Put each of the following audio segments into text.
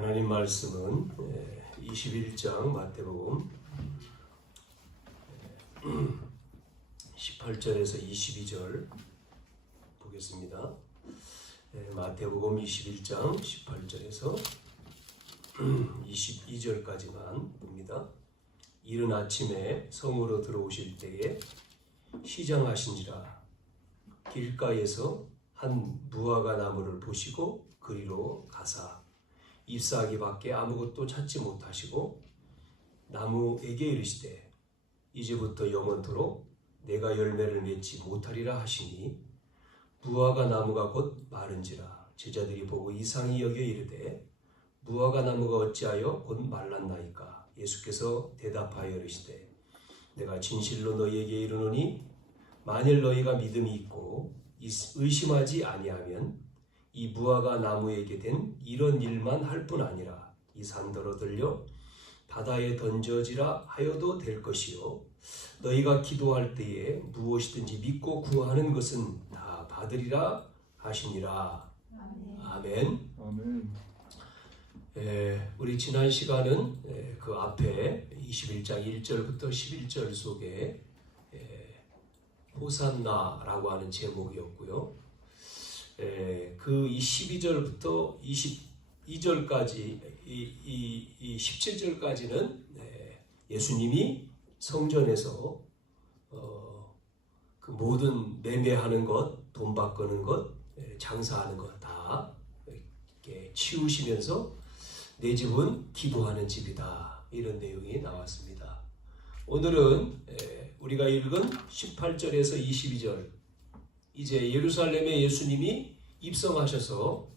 하나님 말씀은 21장 마태복음 18절에서 22절 보겠습니다. 마태복음 21장 18절에서 22절까지만 봅니다. 이른 아침에 성으로 들어오실 때에 시장하신지라 길가에서 한 무화과 나무를 보시고 그리로 가사 잎사귀 밖에 아무것도 찾지 못하시고 나무에게 이르시되 이제부터 영원토록 내가 열매를 맺지 못하리라 하시니 무화과 나무가 곧 마른지라 제자들이 보고 이상히 여겨 이르되 무화과 나무가 어찌하여 곧 말랐나이까. 예수께서 대답하여 이르시되 내가 진실로 너희에게 이르노니 만일 너희가 믿음이 있고 의심하지 아니하면 이 무화과 나무에게 된 이런 일만 할 뿐 아니라 이 산더러 들려 바다에 던져지라 하여도 될 것이요 너희가 기도할 때에 무엇이든지 믿고 구하는 것은 다 받으리라 하시니라. 아멘. 아멘. 우리 지난 시간은 그 앞에 21장 1절부터 11절 속에 호산나라고 하는 제목이었고요. 그 12절부터 22절까지 이 17절까지는 예수님이 성전에서 그 모든 매매하는 것, 돈 바꾸는 것, 장사하는 것 다 이렇게 치우시면서 내 집은 기도하는 집이다, 이런 내용이 나왔습니다. 오늘은 우리가 읽은 18절에서 22절, 이제 예루살렘에 예수님이 입성하셔서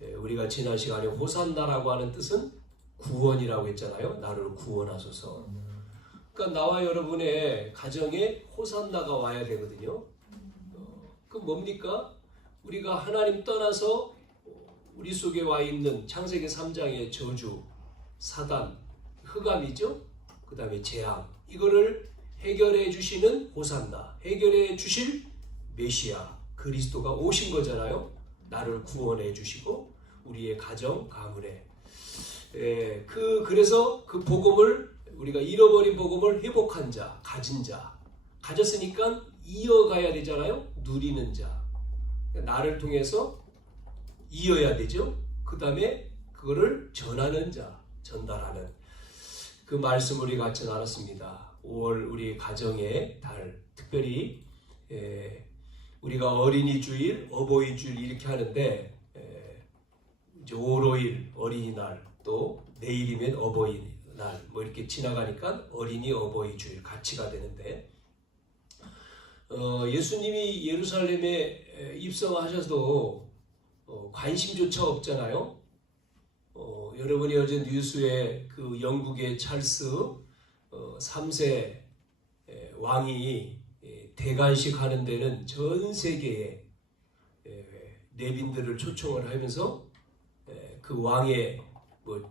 우리가 지난 시간에 호산나라고 하는 뜻은 구원이라고 했잖아요. 나를 구원하소서. 그러니까 나와 여러분의 가정에 호산나가 와야 되거든요. 그 뭡니까? 우리가 하나님 떠나서 우리 속에 와 있는 창세기 3장의 저주, 사단, 흑암이죠. 그 다음에 재앙, 이거를 해결해 주시는 호산나, 해결해 주실 메시아 그리스도가 오신 거잖아요. 나를 구원해 주시고 우리의 가정 가문에 그래서 그 복음을, 우리가 잃어버린 복음을 회복한 자, 가진 자, 가졌으니까 이어가야 되잖아요. 누리는 자, 나를 통해서 이어야 되죠. 그 다음에 그거를 전하는 자, 전달하는 그 말씀을 우리 같이 나눴습니다. 5월 우리 가정의 달, 특별히 우리가 어린이 주일, 어버이 주일 이렇게 하는데 이제 오로일 어린이날, 또 내일이면 어버이날, 뭐 이렇게 지나가니까 어린이 어버이 주일 같이가 되는데 예수님이 예루살렘에 입성하셔도 관심조차 없잖아요. 여러분이 어제 뉴스에 그 영국의 찰스 3세 왕이 대관식 하는 데는 전 세계에 내빈들을 초청을 하면서 그 왕의 뭐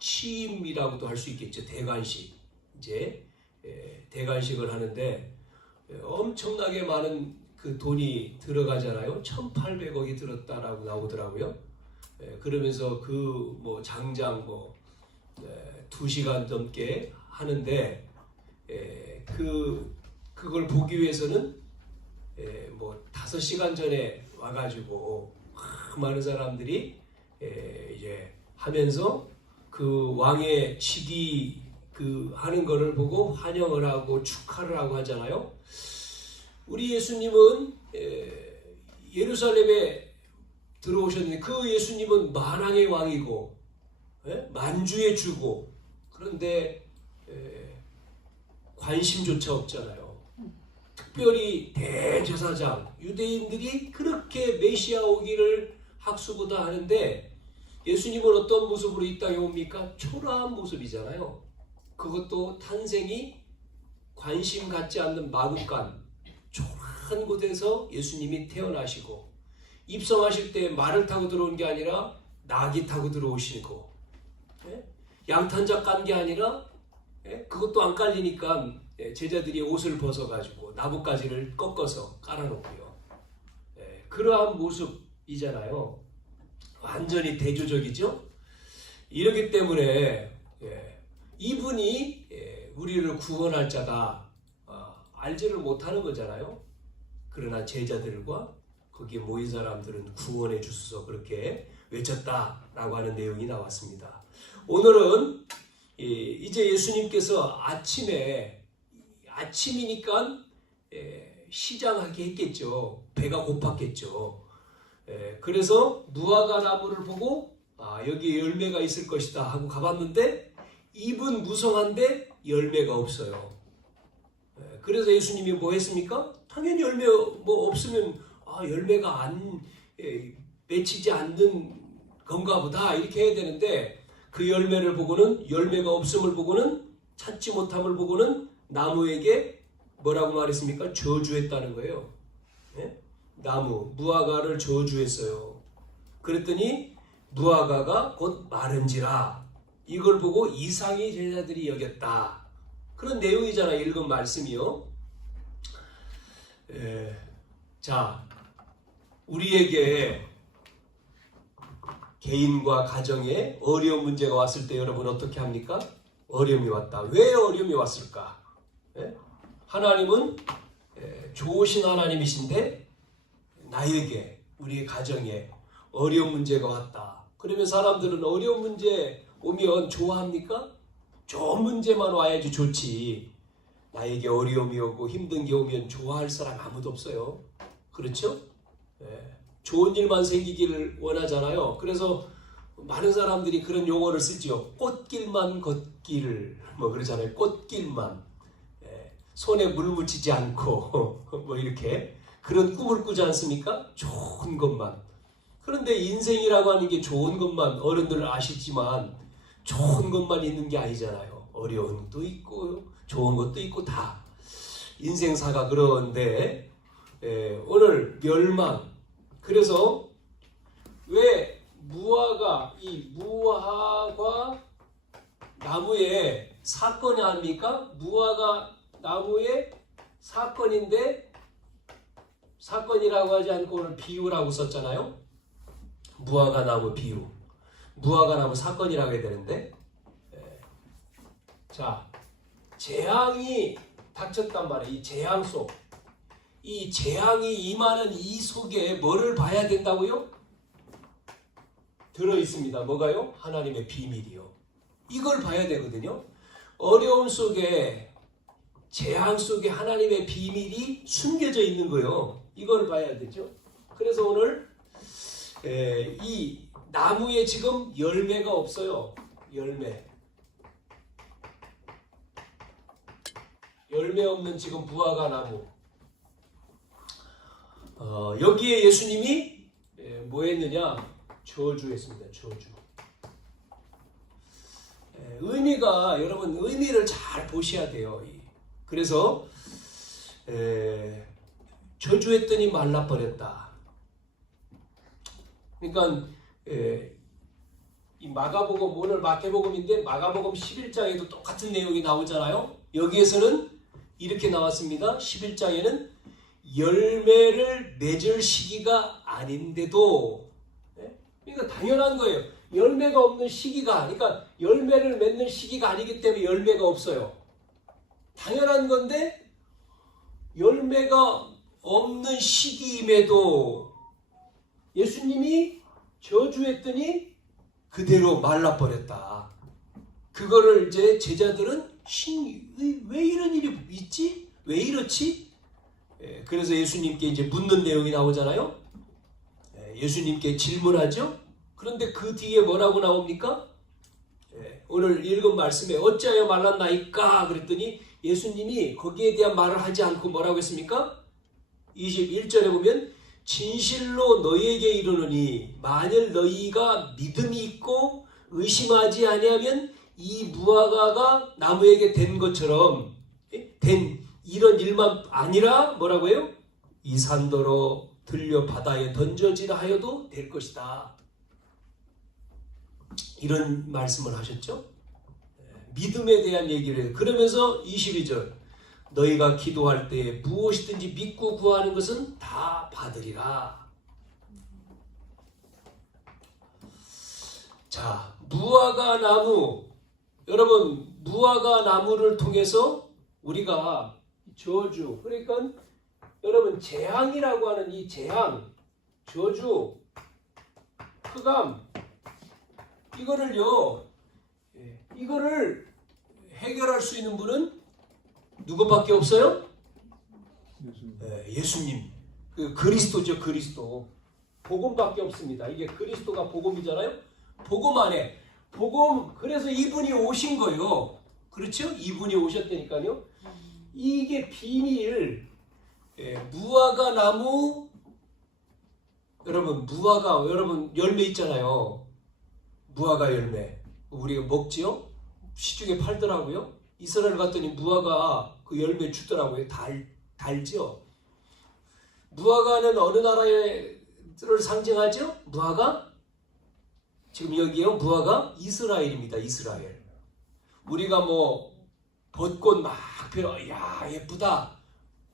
취임이라고도 할 수 있겠죠. 대관식, 이제 대관식을 하는데 엄청나게 많은 그 돈이 들어가잖아요. 1,800억이 들었다라고 나오더라고요. 그러면서 그 뭐 장장 뭐 2시간 넘게 하는데 그걸 보기 위해서는 뭐 5시간 전에 와가지고 많은 사람들이 이제 하면서 그 왕의 치기 그 하는 거를 보고 환영을 하고 축하를 하고 하잖아요. 우리 예수님은 예루살렘에 들어오셨는데 그 예수님은 만왕의 왕이고 만주의 주고, 그런데 관심조차 없잖아요. 특별히 대제사장, 유대인들이 그렇게 메시아 오기를 학수보다 하는데 예수님은 어떤 모습으로 이 땅에 옵니까? 초라한 모습이잖아요. 그것도 탄생이 관심 갖지 않는 마구간, 초라한 곳에서 예수님이 태어나시고 입성하실 때 말을 타고 들어온 게 아니라 나귀 타고 들어오시고, 양탄자 깐 게 아니라 그것도 안 깔리니까 제자들이 옷을 벗어가지고 나뭇가지를 꺾어서 깔아놓고요. 그러한 모습이잖아요. 완전히 대조적이죠. 이렇기 때문에 이분이 우리를 구원할 자다 알지를 못하는 거잖아요. 그러나 제자들과 거기에 모인 사람들은 구원해 주소서 그렇게 외쳤다라고 하는 내용이 나왔습니다. 오늘은 이제 예수님께서 아침이니까 시장하게 했겠죠. 배가 고팠겠죠. 그래서 무화과 나무를 보고 여기에 열매가 있을 것이다 하고 가봤는데 잎은 무성한데 열매가 없어요. 그래서 예수님이 뭐 했습니까? 당연히 열매 뭐 없으면 열매가 맺히지 않는 건가 보다 이렇게 해야 되는데 그 열매를 보고는 열매가 없음을 보고는 찾지 못함을 보고는 나무에게 뭐라고 말했습니까? 저주했다는 거예요. 나무 무화과를 저주했어요. 그랬더니 무화과가 곧 마른지라 이걸 보고 이상히 제자들이 여겼다. 그런 내용이잖아요. 읽은 말씀이요. 자, 우리에게 개인과 가정에 어려운 문제가 왔을 때 여러분 어떻게 합니까? 어려움이 왔다. 왜 어려움이 왔을까? 하나님은 좋으신 하나님이신데 나에게 우리의 가정에 어려운 문제가 왔다. 그러면 사람들은 어려운 문제 오면 좋아합니까? 좋은 문제만 와야지 좋지. 나에게 어려움이 오고 힘든 게 오면 좋아할 사람 아무도 없어요. 그렇죠? 좋은 일만 생기기를 원하잖아요. 그래서 많은 사람들이 그런 용어를 쓰죠. 꽃길만 걷기를 뭐 그러잖아요. 꽃길만 손에 물 묻히지 않고 뭐 이렇게 그런 꿈을 꾸지 않습니까? 좋은 것만. 그런데 인생이라고 하는 게 좋은 것만 어른들 아시지만 좋은 것만 있는 게 아니잖아요. 어려운 것도 있고 좋은 것도 있고 다 인생사가 그런데 오늘 멸망. 그래서 왜 이 무화과 나무에 사건이 아닙니까? 무화과 나무의 사건인데 사건이라고 하지 않고 오늘 비유라고 썼잖아요. 무화과 나무 비유. 무화과 나무 사건이라고 해야 되는데 자, 재앙이 닥쳤단 말이에요. 이 재앙 속. 이 재앙이 임하는 이 속에 뭐를 봐야 된다고요? 들어있습니다. 뭐가요? 하나님의 비밀이요. 이걸 봐야 되거든요. 어려움 속에 재앙 속에 하나님의 비밀이 숨겨져 있는 거예요. 이걸 봐야 되죠. 그래서 오늘 이 나무에 지금 열매가 없어요. 열매 없는 지금 무화과 나무. 여기에 예수님이 뭐 했느냐? 저주했습니다. 저주. 의미가 여러분 의미를 잘 보셔야 돼요. 그래서 저주했더니 말라버렸다. 그러니까 이 마가복음 오늘 마태복음인데 마가복음 11장에도 똑같은 내용이 나오잖아요. 여기에서는 이렇게 나왔습니다. 11장에는 열매를 맺을 시기가 아닌데도 그러니까 당연한 거예요. 열매가 없는 시기가 그러니까 열매를 맺는 시기가 아니기 때문에 열매가 없어요. 당연한 건데 열매가 없는 시기임에도 예수님이 저주했더니 그대로 말라버렸다. 그거를 이제 제자들은 왜 이런 일이 있지? 왜 이렇지? 그래서 예수님께 이제 묻는 내용이 나오잖아요. 예수님께 질문하죠. 그런데 그 뒤에 뭐라고 나옵니까? 오늘 읽은 말씀에 어찌하여 말랐나이까? 그랬더니 예수님이 거기에 대한 말을 하지 않고 뭐라고 했습니까? 21절에 보면 진실로 너희에게 이르노니 만일 너희가 믿음이 있고 의심하지 아니하면 이 무화과가 나무에게 된 것처럼 된 이런 일만 아니라 뭐라고 해요? 이 산더러 들려 바다에 던져지라 하여도 될 것이다. 이런 말씀을 하셨죠. 믿음에 대한 얘기를 해요. 그러면서 22절 너희가 기도할 때에 무엇이든지 믿고 구하는 것은 다 받으리라. 자, 무화과 나무, 여러분 무화과 나무를 통해서 우리가 저주, 그러니까 여러분 재앙이라고 하는 이 재앙, 저주, 흑암, 이거를 해결할 수 있는 분은 누구밖에 없어요? 예수님. 그 그리스도죠, 그리스도. 복음밖에 없습니다. 이게 그리스도가 복음이잖아요. 복음 안에 복음, 그래서 이분이 오신 거예요. 그렇죠? 이분이 오셨다니까요. 이게 비밀. 무화과 나무, 여러분 무화과, 여러분 열매 있잖아요. 무화과 열매 우리가 먹지요? 시중에 팔더라고요. 이스라엘 갔더니 무화과 그 열매 주더라고요. 달죠. 무화과는 어느 나라를 상징하죠? 무화과? 지금 여기요. 무화과 이스라엘입니다. 이스라엘. 우리가 뭐 벚꽃 막 펴, 야 예쁘다.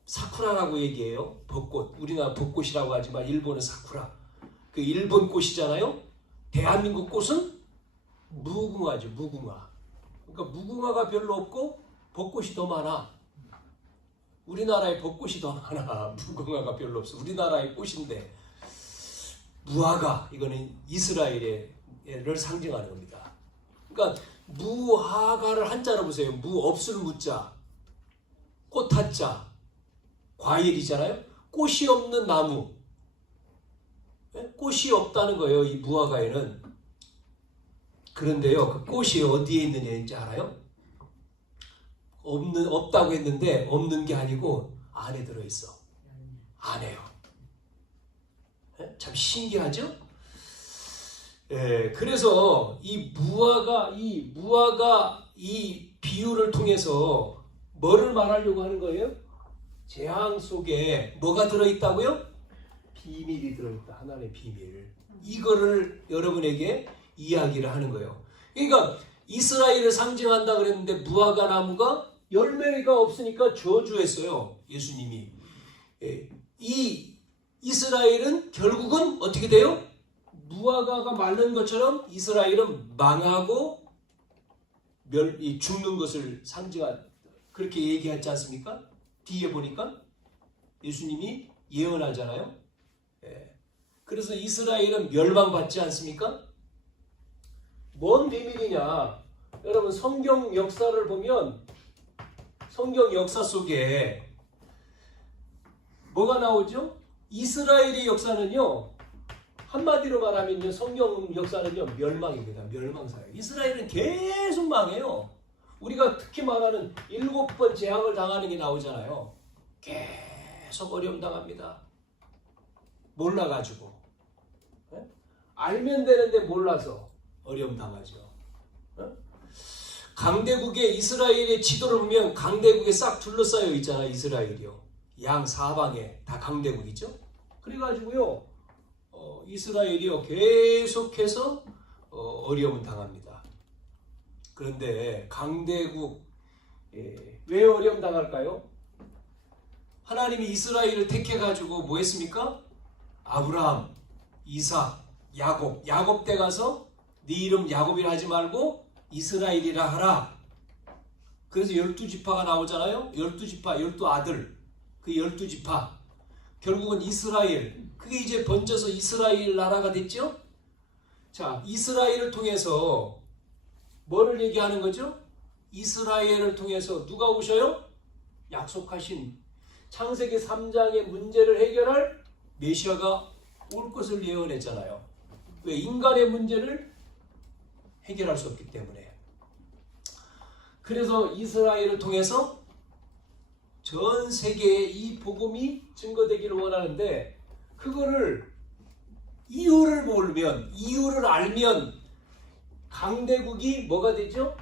사쿠라라고 얘기해요. 벚꽃. 우리나라 벚꽃이라고 하지만 일본은 사쿠라. 그 일본 꽃이잖아요. 대한민국 꽃은 무궁화죠. 무궁화. 그러니까 무궁화가 별로 없고 벚꽃이 더 많아. 우리나라에 벚꽃이 더 많아. 무궁화가 별로 없어. 우리나라의 꽃인데 무화과, 이거는 이스라엘을 상징하는 겁니다. 그러니까 무화과를 한자로 보세요. 무 없을 무자, 꽃 한자, 과일이잖아요. 꽃이 없는 나무. 꽃이 없다는 거예요. 이 무화과에는. 그런데요, 그 꽃이 어디에 있느냐인지 알아요? 없다고 했는데 없는 게 아니고 안에 들어있어. 안에요. 참 신기하죠? 그래서 이 무화과 이 비유를 통해서 뭐를 말하려고 하는 거예요? 재앙 속에 뭐가 들어있다고요? 비밀이 들어있다. 하나님의 비밀. 이거를 여러분에게 이야기를 하는 거예요. 그러니까 이스라엘을 상징한다 그랬는데 무화과 나무가 열매가 없으니까 저주했어요. 예수님이. 이 이스라엘은 결국은 어떻게 돼요? 무화과가 마른 것처럼 이스라엘은 망하고 죽는 것을 상징한, 그렇게 얘기하지 않습니까? 뒤에 보니까 예수님이 예언하잖아요. 그래서 이스라엘은 멸망받지 않습니까? 뭔 비밀이냐? 여러분 성경 역사를 보면 성경 역사 속에 뭐가 나오죠? 이스라엘의 역사는요, 한마디로 말하면요, 성경 역사는요, 멸망입니다. 멸망사예요. 이스라엘은 계속 망해요. 우리가 특히 말하는 7번 재앙을 당하는 게 나오잖아요. 계속 어려움 당합니다. 몰라가지고. 알면 되는데 몰라서 어려움 당하죠. 강대국의 이스라엘의 지도를 보면 강대국에 싹 둘러싸여 있잖아요. 이스라엘이요. 양 사방에 다 강대국이죠. 그래가지고요, 이스라엘이요 계속해서 어려움을 당합니다. 그런데 강대국, 왜 어려움 당할까요? 하나님이 이스라엘을 택해가지고 뭐 했습니까? 아브라함, 이삭, 야곱 때 가서 네 이름 야곱이라 하지 말고 이스라엘이라 하라. 그래서 12지파가 나오잖아요. 12지파, 12아들. 그 12지파. 결국은 이스라엘. 그게 이제 번져서 이스라엘 나라가 됐죠. 자, 이스라엘을 통해서 뭐를 얘기하는 거죠? 이스라엘을 통해서 누가 오셔요? 약속하신 창세기 3장의 문제를 해결할 메시아가 올 것을 예언했잖아요. 왜? 인간의 문제를 해결할 수 없기 때문에. 그래서 이스라엘을 통해서 전 세계에 이 복음이 증거되기를 원하는데, 그거를 이유를 알면 강대국이 뭐가 되죠?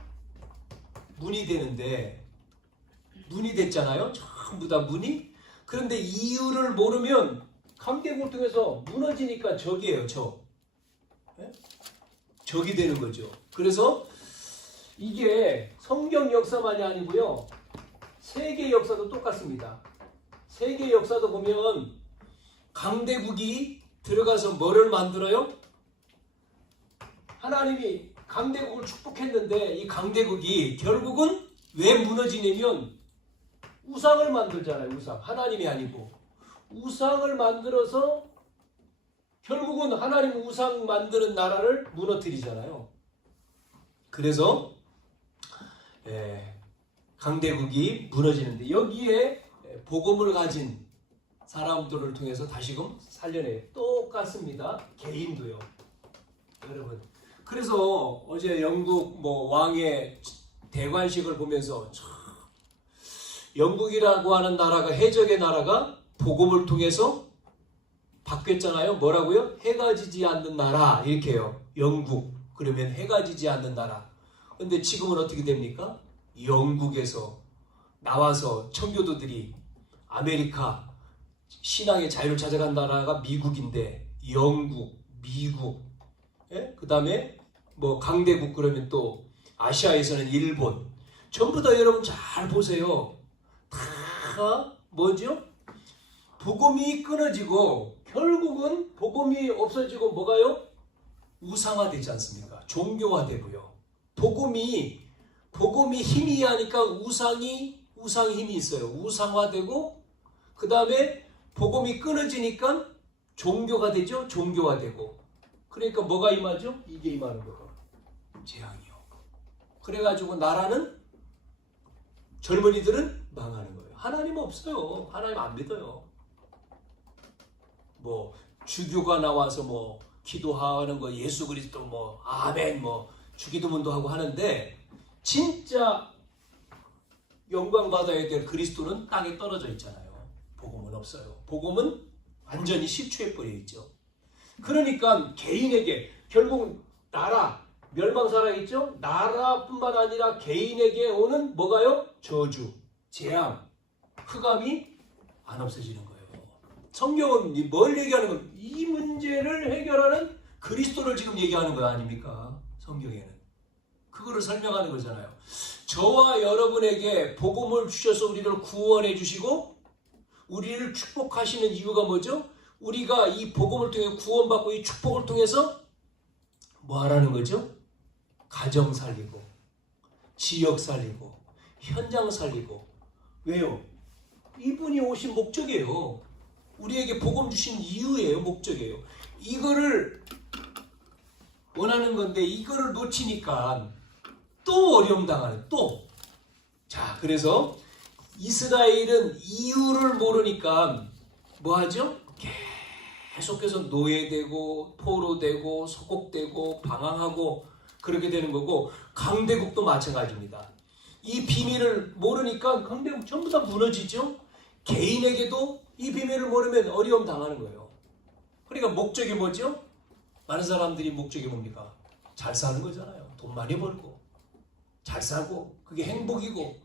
문이 되는데, 문이 됐잖아요. 전부 다 문이. 그런데 이유를 모르면 강대국을 통해서 무너지니까 적이에요. 적이 되는 거죠. 그래서 이게 성경 역사만이 아니고요, 세계 역사도 똑같습니다. 세계 역사도 보면 강대국이 들어가서 뭐를 만들어요? 하나님이 강대국을 축복했는데 이 강대국이 결국은 왜 무너지냐면 우상을 만들잖아요. 우상. 하나님이 아니고 우상을 만들어서 결국은 하나님 우상 만드는 나라를 무너뜨리잖아요. 그래서 강대국이 무너지는데 여기에 복음을 가진 사람들을 통해서 다시금 살려내요. 똑같습니다. 개인도요. 여러분. 그래서 어제 영국 왕의 대관식을 보면서 영국이라고 하는 나라가 해적의 나라가 복음을 통해서 바뀌었잖아요. 뭐라고요? 해가 지지 않는 나라 이렇게요. 영국 그러면 해가 지지 않는 나라. 근데 지금은 어떻게 됩니까? 영국에서 나와서 청교도들이 아메리카 신앙의 자유를 찾아간 나라가 미국인데 영국, 미국, 그 다음에 강대국 그러면 또 아시아에서는 일본. 전부 다 여러분 잘 보세요. 다 뭐죠? 복음이 끊어지고 결국은 복음이 없어지고 뭐가요? 우상화되지 않습니까? 종교화되고요. 복음이 힘이 하니까 우상 힘이 있어요. 우상화되고 그 다음에 복음이 끊어지니까 종교가 되죠. 종교화되고 그러니까 뭐가 임하죠? 이게 임하는 거예요. 재앙이요. 그래가지고 나라는 젊은이들은 망하는 거예요. 하나님 없어요. 하나님 안 믿어요. 주교가 나와서 기도하는 거 예수 그리스도 아멘 주기도문도 하고 하는데 진짜 영광 받아야 될 그리스도는 땅에 떨어져 있잖아요. 복음은 없어요. 복음은 완전히 시추해 버려 있죠. 그러니까 개인에게 결국 나라 멸망사라 있죠. 나라뿐만 아니라 개인에게 오는 뭐가요? 저주, 재앙, 흑암이 안 없어지는 거예요. 성경은 뭘 얘기하는 건 이 문제를 해결하는 그리스도를 지금 얘기하는 거 아닙니까? 성경에는. 그거를 설명하는 거잖아요. 저와 여러분에게 복음을 주셔서 우리를 구원해 주시고 우리를 축복하시는 이유가 뭐죠? 우리가 이 복음을 통해 구원받고 이 축복을 통해서 뭐 하라는 거죠? 가정 살리고 지역 살리고 현장 살리고. 왜요? 이분이 오신 목적이에요. 우리에게 복음 주신 이유예요. 목적이에요. 이거를 원하는 건데 이거를 놓치니까 또 어려움 당하는 자, 그래서 이스라엘은 이유를 모르니까 뭐 하죠? 계속해서 노예되고 포로되고 소곡되고 방황하고 그렇게 되는 거고 강대국도 마찬가지입니다. 이 비밀을 모르니까 강대국 전부 다 무너지죠. 개인에게도 이 비밀을 모르면 어려움 당하는 거예요. 그러니까 목적이 뭐죠? 많은 사람들이 목적이 뭡니까? 잘 사는 거잖아요. 돈 많이 벌고 잘 살고 그게 행복이고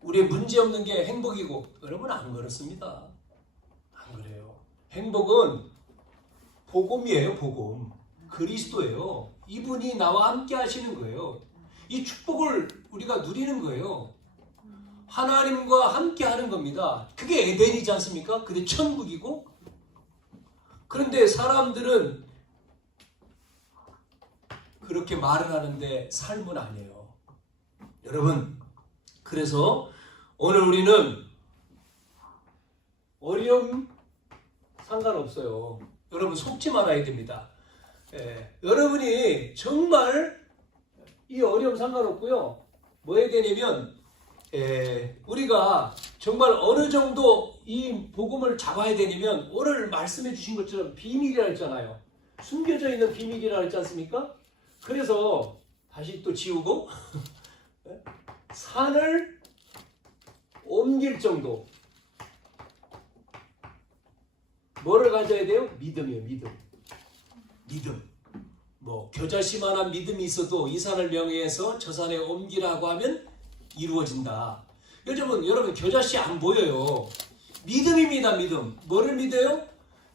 우리의 문제 없는 게 행복이고. 여러분 안 그렇습니다. 안 그래요. 행복은 복음이에요. 복음. 그리스도예요. 이분이 나와 함께 하시는 거예요. 이 축복을 우리가 누리는 거예요. 하나님과 함께 하는 겁니다. 그게 에덴이지 않습니까? 그게 천국이고. 그런데 사람들은 그렇게 말을 하는데 삶은 아니에요. 여러분, 그래서 오늘 우리는 어려움 상관없어요. 여러분 속지 말아야 됩니다. 여러분이 정말 이 어려움 상관없고요. 뭐 해야 되냐면 우리가 정말 어느 정도 이 복음을 잡아야 되냐면 오늘 말씀해 주신 것처럼 비밀이라 했잖아요. 숨겨져 있는 비밀이라 했지 않습니까? 그래서 다시 또 지우고 산을 옮길 정도 뭐를 가져야 돼요? 믿음이에요. 믿음. 겨자씨만한 믿음이 있어도 이 산을 명예해서 저 산에 옮기라고 하면 이루어진다. 요즘은 여러분 겨자씨 안 보여요. 믿음입니다. 믿음. 뭐를 믿어요?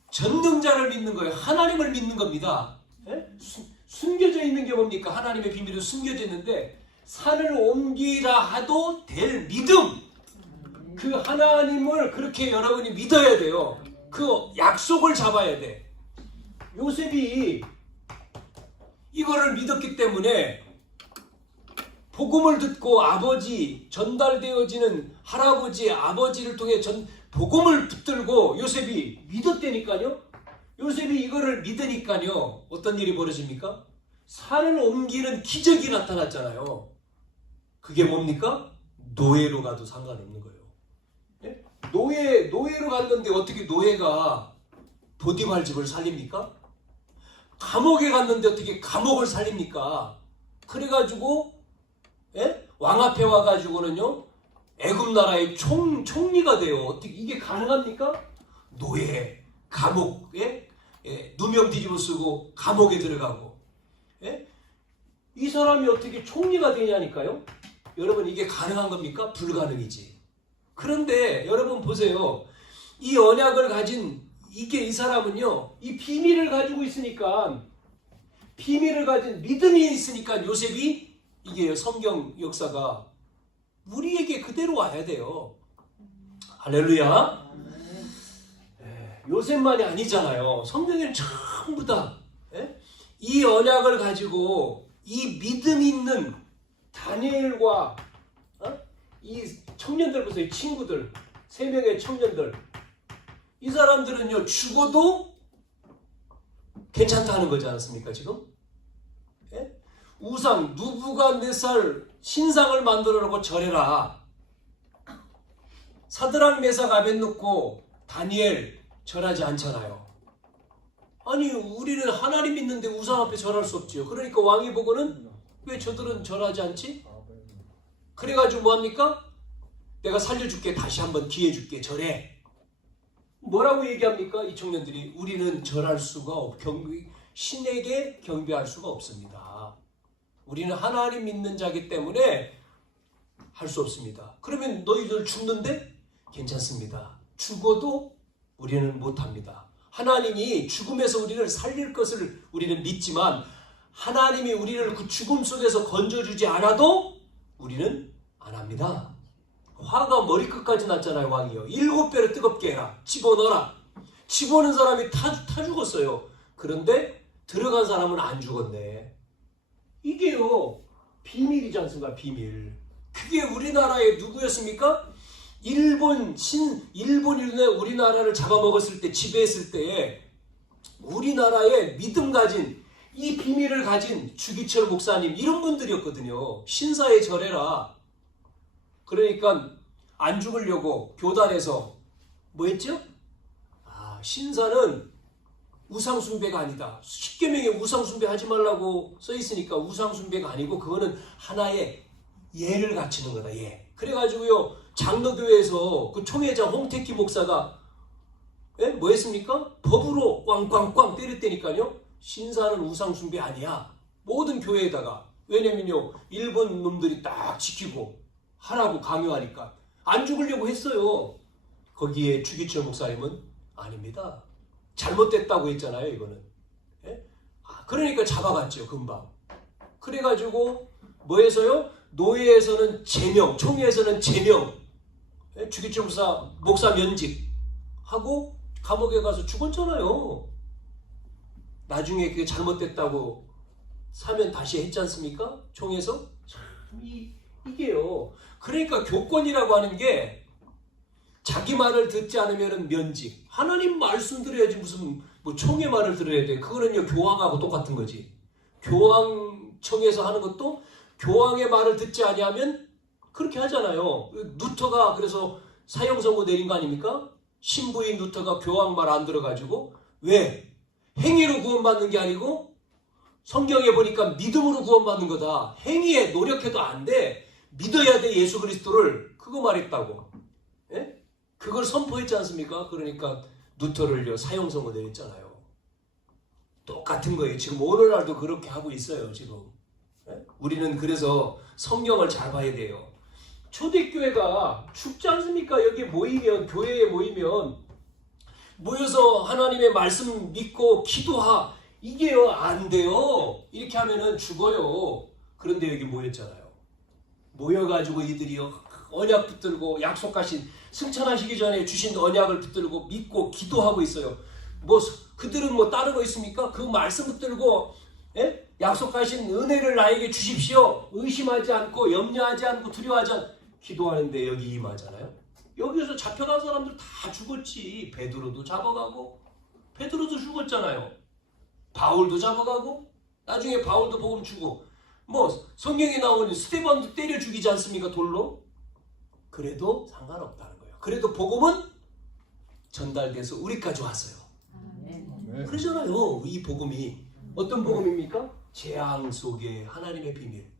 전능자를 믿는 거예요. 하나님을 믿는 겁니다. 숨겨져 있는 게 뭡니까? 하나님의 비밀은 숨겨져 있는데 산을 옮기라 해도 될 믿음. 그 하나님을 그렇게 여러분이 믿어야 돼요. 그 약속을 잡아야 돼. 요셉이 이거를 믿었기 때문에 복음을 듣고 아버지, 전달되어지는 할아버지, 아버지를 통해 복음을 붙들고 요셉이 믿었다니까요. 요셉이 이거를 믿으니까요. 어떤 일이 벌어집니까? 산을 옮기는 기적이 나타났잖아요. 그게 뭡니까? 노예로 가도 상관없는 거예요. 네? 노예로 갔는데 어떻게 노예가 보디발 집을 살립니까? 감옥에 갔는데 어떻게 감옥을 살립니까? 그래가지고 왕 앞에 와가지고는요 애굽 나라의 총리가 돼요. 어떻게 이게 가능합니까? 노예, 감옥에 누명 뒤집어 쓰고 감옥에 들어가고 이 사람이 어떻게 총리가 되냐니까요. 여러분 이게 가능한 겁니까? 불가능이지. 그런데 여러분 보세요. 이 언약을 가진 이 사람은요 이 비밀을 가지고 있으니까 비밀을 가진 믿음이 있으니까 요셉이 이게 성경 역사가 우리에게 그대로 와야 돼요. 할렐루야. 요셉만이 아니잖아요. 성경에는 전부 다 이 언약을 가지고 이 믿음 있는 다니엘과 이 청년들 보세요. 친구들 3명의 청년들 이 사람들은요 죽어도 괜찮다는 거지 않습니까 지금? 우상 누부갓네살 신상을 만들어 놓고 절해라. 사드락 메삭 아벳느고 다니엘 절하지 않잖아요. 아니 우리는 하나님 믿는데 우상 앞에 절할 수 없지요. 그러니까 왕이 보고는 왜 저들은 절하지 않지? 그래가지고 뭐합니까? 내가 살려줄게. 다시 한번 기회 줄게. 절해. 뭐라고 얘기합니까? 이 청년들이 우리는 절할 수가 신에게 경배할 수가 없습니다. 우리는 하나님 믿는 자기 때문에 할 수 없습니다. 그러면 너희들 죽는데? 괜찮습니다. 죽어도 우리는 못합니다. 하나님이 죽음에서 우리를 살릴 것을 우리는 믿지만 하나님이 우리를 그 죽음 속에서 건져주지 않아도 우리는 안 합니다. 화가 머리끝까지 났잖아요. 왕이요. 7배로 뜨겁게 해라. 집어넣어라. 집어넣은 사람이 다 죽었어요. 그런데 들어간 사람은 안 죽었네. 이게요 비밀이지 않습니까? 비밀. 그게 우리나라의 누구였습니까? 일본이 우리나라를 잡아먹었을 때 지배했을 때 우리나라에 믿음 가진 이 비밀을 가진 주기철 목사님 이런 분들이었거든요. 신사에 절해라. 그러니까 안 죽으려고 교단에서 뭐 했죠? 신사는 우상숭배가 아니다. 십계명에 우상숭배 하지 말라고 써있으니까 우상숭배가 아니고 그거는 하나의 예를 갖추는 거다. 예. 그래가지고요 장로교회에서 그 총회장 홍택기 목사가 뭐 했습니까? 법으로 꽝꽝꽝 때렸다니까요. 신사는 우상숭배 아니야. 모든 교회에다가. 왜냐면요 일본 놈들이 딱 지키고 하라고 강요하니까 안 죽으려고 했어요. 거기에 주기철 목사님은 아닙니다. 잘못됐다고 했잖아요. 이거는. 그러니까 잡아갔죠. 금방. 그래가지고 뭐해서요? 노예에서는 제명, 총회에서는 제명, 주기철 목사 면직하고 감옥에 가서 죽었잖아요. 나중에 그게 잘못됐다고 사면 다시 했지 않습니까? 총회에서? 참 이게요. 그러니까 교권이라고 하는 게 자기 말을 듣지 않으면 면직. 하나님 말씀 들어야지 무슨 뭐 총회 말을 들어야 돼. 그거는요 교황하고 똑같은 거지. 교황청에서 하는 것도 교황의 말을 듣지 아니하면 그렇게 하잖아요. 루터가 그래서 사형선고 내린 거 아닙니까? 신부인 루터가 교황 말 안 들어가지고 왜? 행위로 구원받는 게 아니고 성경에 보니까 믿음으로 구원받는 거다. 행위에 노력해도 안 돼. 믿어야 돼. 예수 그리스도를. 그거 말했다고. 예? 그걸 선포했지 않습니까? 그러니까 루터를요 사형선고 내렸잖아요. 똑같은 거예요. 지금 오늘날도 그렇게 하고 있어요. 지금. 우리는 그래서 성경을 잘 봐야 돼요. 초대교회가 죽지 않습니까? 여기 모이면 교회에 모여서 하나님의 말씀 믿고 기도하. 이게요 안 돼요. 이렇게 하면은 죽어요. 그런데 여기 모였잖아요. 모여가지고 이들이요 언약 붙들고 약속하신 승천하시기 전에 주신 언약을 붙들고 믿고 기도하고 있어요. 뭐 그들은 뭐 다른 거 있습니까? 그 말씀 붙들고 예? 약속하신 은혜를 나에게 주십시오. 의심하지 않고 염려하지 않고 두려워하지 않고 기도하는데 여기 임하잖아요. 여기서 잡혀간 사람들 다 죽었지. 베드로도 잡아가고 베드로도 죽었잖아요. 바울도 잡아가고 나중에 바울도 복음 주고 뭐 성경에 나오는 스데반도 때려 죽이지 않습니까? 돌로. 그래도 상관없다는 거예요. 그래도 복음은 전달돼서 우리까지 왔어요. 네. 그러잖아요. 이 복음이 어떤 복음입니까? 재앙 속에 하나님의 비밀.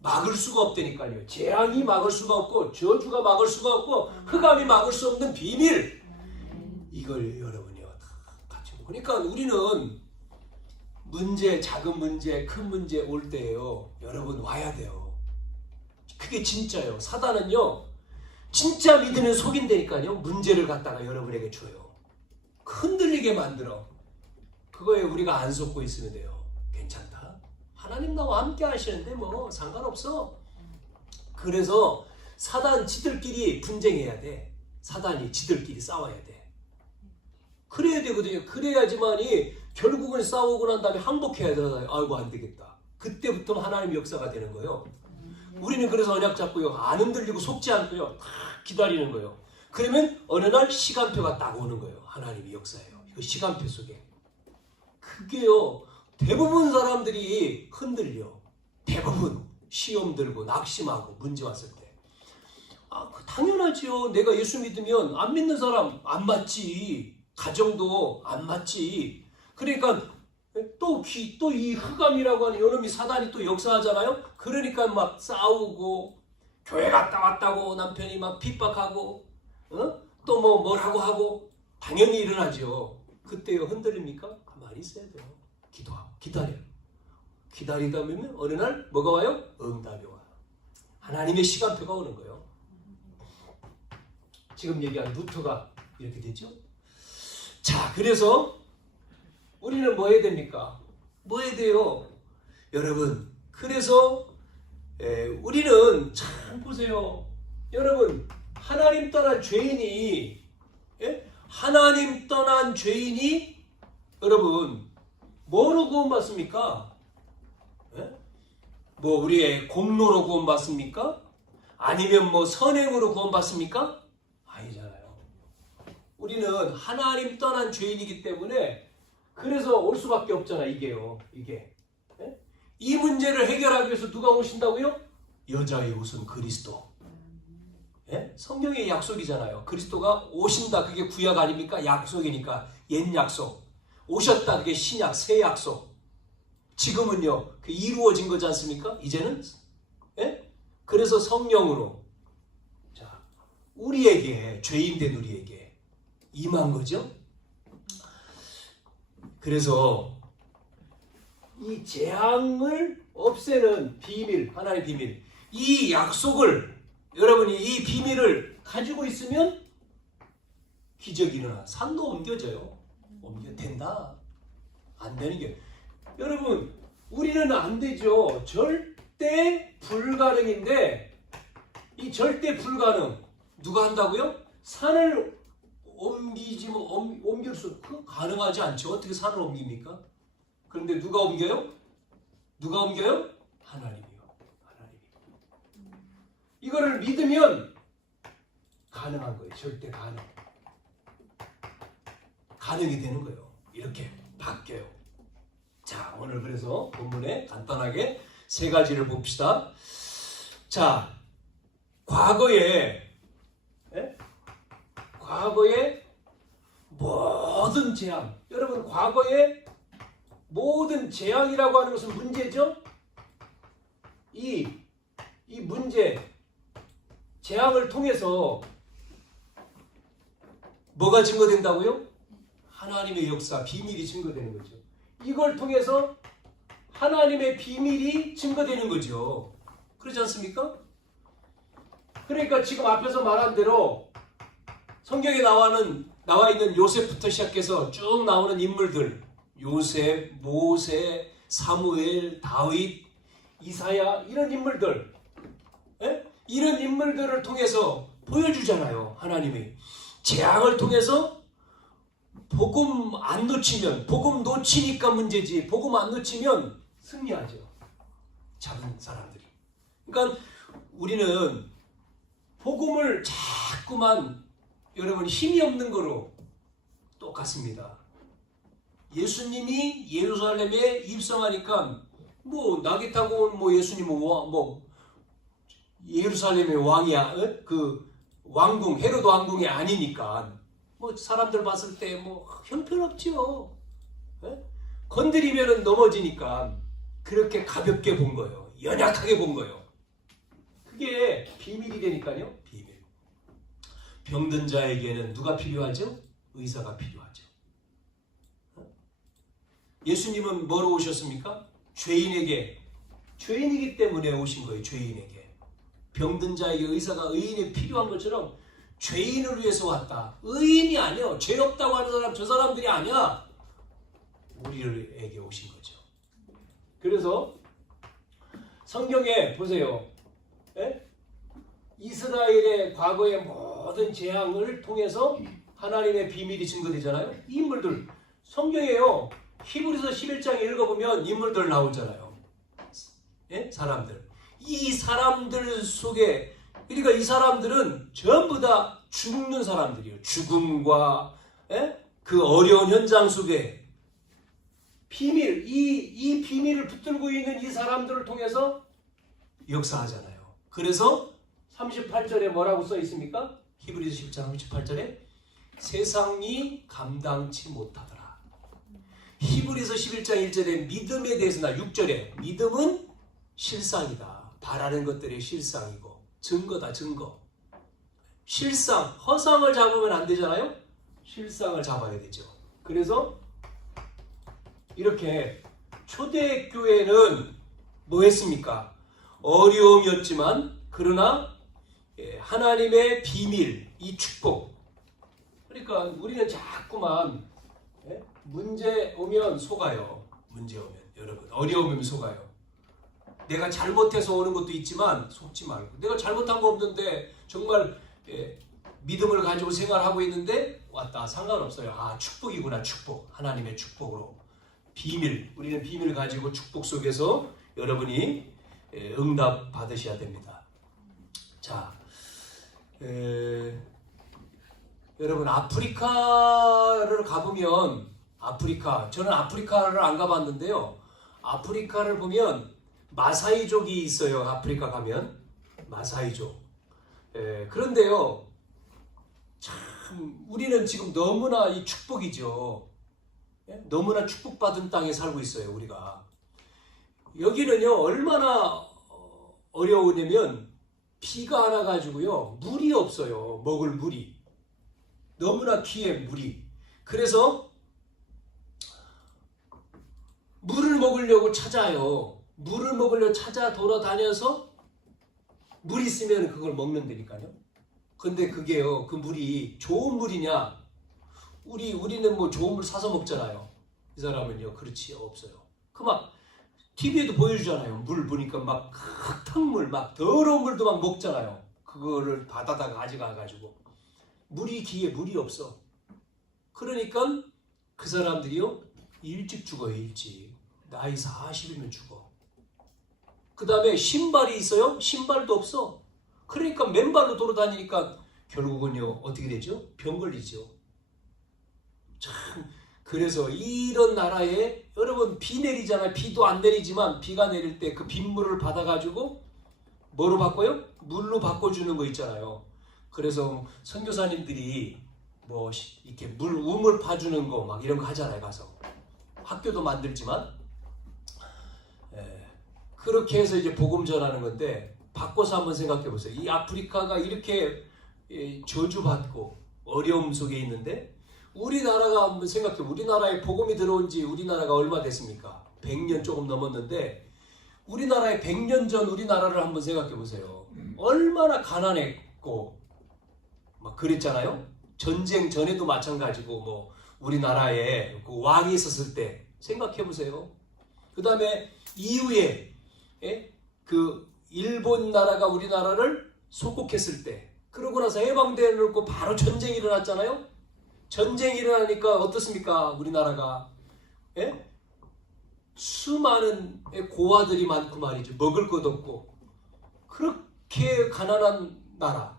막을 수가 없다니까요. 재앙이 막을 수가 없고 저주가 막을 수가 없고 흑암이 막을 수 없는 비밀. 이걸 여러분이요 다 같이. 그러니까 우리는 문제, 작은 문제, 큰 문제 올 때예요. 여러분 와야 돼요. 그게 진짜예요. 사단은요. 진짜 믿으면 속인다니까요. 문제를 갖다가 여러분에게 줘요. 흔들리게 만들어. 그거에 우리가 안 속고 있으면 돼요. 괜찮다. 하나님 나와 함께 하시는데 뭐 상관없어. 그래서 사단 지들끼리 분쟁해야 돼. 사단이 지들끼리 싸워야 돼. 그래야 되거든요. 그래야지만이 결국은 싸우고 난 다음에 항복해야 되잖아요. 아이고 안 되겠다. 그때부터 하나님의 역사가 되는 거예요. 우리는 그래서 언약 잡고요. 안 흔들리고 속지 않고요. 다 기다리는 거예요. 그러면 어느 날 시간표가 딱 오는 거예요. 하나님의 역사예요. 그 시간표 속에. 그게요. 대부분 사람들이 흔들려. 대부분 시험 들고 낙심하고 문제 왔을 때. 당연하죠. 내가 예수 믿으면 안 믿는 사람 안 맞지. 가정도 안 맞지. 그러니까 또 이 흑암이라고 하는 요놈이 사단이 또 역사하잖아요. 그러니까 막 싸우고 교회 갔다 왔다고 남편이 막 핍박하고 또 뭐라고 하고 당연히 일어나죠. 그때요 흔들립니까? 가만히 있어야 돼요. 기도하고 기다려요. 기다리다 보면 어느 날 뭐가 와요? 응답이 와요. 하나님의 시간표가 오는 거예요. 지금 얘기한 루트가 이렇게 되죠. 자, 그래서 우리는 뭐 해야 됩니까? 뭐 해야 돼요? 여러분, 그래서 우리는 참 보세요. 여러분, 하나님 떠난 죄인이 하나님 떠난 죄인이 여러분 뭐로 구원받습니까? 뭐 우리의 공로로 구원받습니까? 아니면 뭐 선행으로 구원받습니까? 아니잖아요. 우리는 하나님 떠난 죄인이기 때문에 그래서 올 수밖에 없잖아. 이게요. 이게. 이 문제를 해결하기 위해서 누가 오신다고요? 여자의 옷은 그리스도. 성경의 약속이잖아요. 그리스도가 오신다. 그게 구약 아닙니까? 약속이니까. 옛 약속. 오셨다. 그게 신약, 새 약속. 지금은요. 그 이루어진 거지 않습니까? 이제는. 그래서 성령으로 자, 우리에게 죄인된 우리에게 임한 거죠. 그래서 이 재앙을 없애는 비밀, 하나님의 비밀, 이 약속을 여러분이 이 비밀을 가지고 있으면 기적이 일어나. 산도 옮겨져요. 된다. 안 되는 게 여러분 우리는 안 되죠. 절대 불가능인데 이 절대 불가능 누가 한다고요? 산을 옮길 수 가능하지 않죠. 어떻게 산을 옮깁니까? 그런데 누가 옮겨요? 누가 옮겨요? 하나님이요. 하나님이. 이거를 믿으면 가능한 거예요. 절대 가능. 가능이 되는 거예요. 이렇게 바뀌어요. 자, 오늘 그래서 본문에 간단하게 세 가지를 봅시다. 자, 과거에 모든 재앙, 여러분 과거에 모든 재앙이라고 하는 것은 문제죠. 이 문제, 재앙을 통해서 뭐가 증거된다고요? 하나님의 역사, 비밀이 증거되는 거죠. 이걸 통해서 하나님의 비밀이 증거되는 거죠. 그렇지 않습니까? 그러니까 지금 앞에서 말한 대로 성경에 나와 있는 요셉부터 시작해서 쭉 나오는 인물들, 요셉, 모세, 사무엘, 다윗, 이사야, 이런 인물들, 이런 인물들을 통해서 보여주잖아요. 하나님이 재앙을 통해서 복음 안 놓치면, 복음 놓치니까 문제지, 복음 안 놓치면 승리하죠. 잡은 사람들이. 그러니까 우리는 복음을 자꾸만 여러분 힘이 없는 거로 똑같습니다. 예수님이 예루살렘에 입성하니까 뭐 낙이 타고 온 뭐 예수님은 뭐 예루살렘의 왕이야, 그 왕궁 헤로드 왕궁이 아니니까 뭐 사람들 봤을 때 뭐 형편없죠. 건드리면은 넘어지니까 그렇게 가볍게 본 거예요. 연약하게 본 거예요. 그게 비밀이 되니까요. 비밀. 병든 자에게는 누가 필요하죠? 의사가 필요하죠. 예수님은 뭐로 오셨습니까? 죄인이기 때문에 오신 거예요. 죄인에게. 병든 자에게 의사가 의인이 필요한 것처럼 죄인을 위해서 왔다. 의인이 아니요. 죄 없다고 하는 사람, 저 사람들이 아니야. 우리에게 오신 거죠. 그래서 성경에 보세요. 이스라엘의 과거의 모든 재앙을 통해서 하나님의 비밀이 증거되잖아요. 이 인물들 성경에요. 히브리서 11장 읽어보면 인물들 나오잖아요. 사람들. 이 사람들 속에, 그러니까 이 사람들은 전부 다 죽는 사람들이에요. 죽음과 그 어려운 현장 속에 비밀, 이 비밀을 붙들고 있는 이 사람들을 통해서 역사하잖아요. 그래서 38절에 뭐라고 써 있습니까? 히브리서 10장 38절에 세상이 감당치 못하더라. 히브리서 11장 1절에 믿음에 대해서 6절에 믿음은 실상이다. 바라는 것들의 실상이고 증거다. 증거. 실상, 허상을 잡으면 안 되잖아요. 실상을 잡아야 되죠. 그래서 이렇게 초대교회는 뭐 했습니까? 어려움이었지만 그러나 하나님의 비밀, 이 축복. 그러니까 우리는 자꾸만 문제 오면 속아요. 문제 오면 여러분 어려움이면 속아요. 내가 잘못해서 오는 것도 있지만 속지 말고, 내가 잘못한 거 없는데 정말 믿음을 가지고 생활하고 있는데 왔다. 상관없어요. 아, 축복이구나. 축복. 하나님의 축복으로. 비밀. 우리는 비밀을 가지고 축복 속에서 여러분이 응답 받으셔야 됩니다. 자, 여러분 아프리카를 가보면, 저는 아프리카를 안 가봤는데요. 아프리카를 보면 마사이족이 있어요. 아프리카 가면 마사이족. 그런데요, 참 우리는 지금 너무나 이 축복이죠. 너무나 축복받은 땅에 살고 있어요. 우리가 여기는요 얼마나 어려우냐면 비가 안 와가지고요 물이 없어요. 먹을 물이 너무나 귀해. 물이. 그래서 물을 먹으려고 찾아요. 물을 먹으려고 찾아 돌아다녀서 물 있으면 그걸 먹는다니까요. 근데 그게요, 그 물이 좋은 물이냐? 우리는 뭐 좋은 물 사서 먹잖아요. 이 사람은요, 그렇지 없어요. 그 막 TV에도 보여주잖아요. 물 보니까 막 흙탕물, 막 더러운 물도 막 먹잖아요. 그거를 바다다가 가져가가지고 물이 귀해. 물이 없어. 그러니까 그 사람들이요 일찍 죽어요. 일찍. 나이 40이면 죽어. 그 다음에 신발이 있어요? 신발도 없어. 그러니까 맨발로 돌아다니니까 결국은요 어떻게 되죠? 병 걸리죠. 참, 그래서 이런 나라에 여러분 비 내리잖아요. 비도 안 내리지만 비가 내릴 때 그 빗물을 받아가지고 뭐로 바꿔요? 물로 바꿔주는 거 있잖아요. 그래서 선교사님들이 뭐 이렇게 우물 파주는 거 막 이런 거 하잖아요. 가서 학교도 만들지만 그렇게 해서 이제 복음 전하는 건데, 바꿔서 한번 생각해 보세요. 이 아프리카가 이렇게 저주받고 어려움 속에 있는데 우리나라가 한번 생각해. 우리나라에 복음이 들어온 지 우리나라가 얼마 됐습니까? 100년 조금 넘었는데 우리나라에 100년 전 우리나라를 한번 생각해 보세요. 얼마나 가난했고 막 그랬잖아요. 전쟁 전에도 마찬가지고 뭐 우리나라에 그 왕이 있었을 때 생각해 보세요. 그 다음에 이후에 그 일본 나라가 우리나라를 속국했을 때, 그러고 나서 해방되고 바로 전쟁이 일어났잖아요. 전쟁이 일어나니까 어떻습니까? 우리나라가 수많은 고아들이 많고 말이죠. 먹을 것 없고 그렇게 가난한 나라,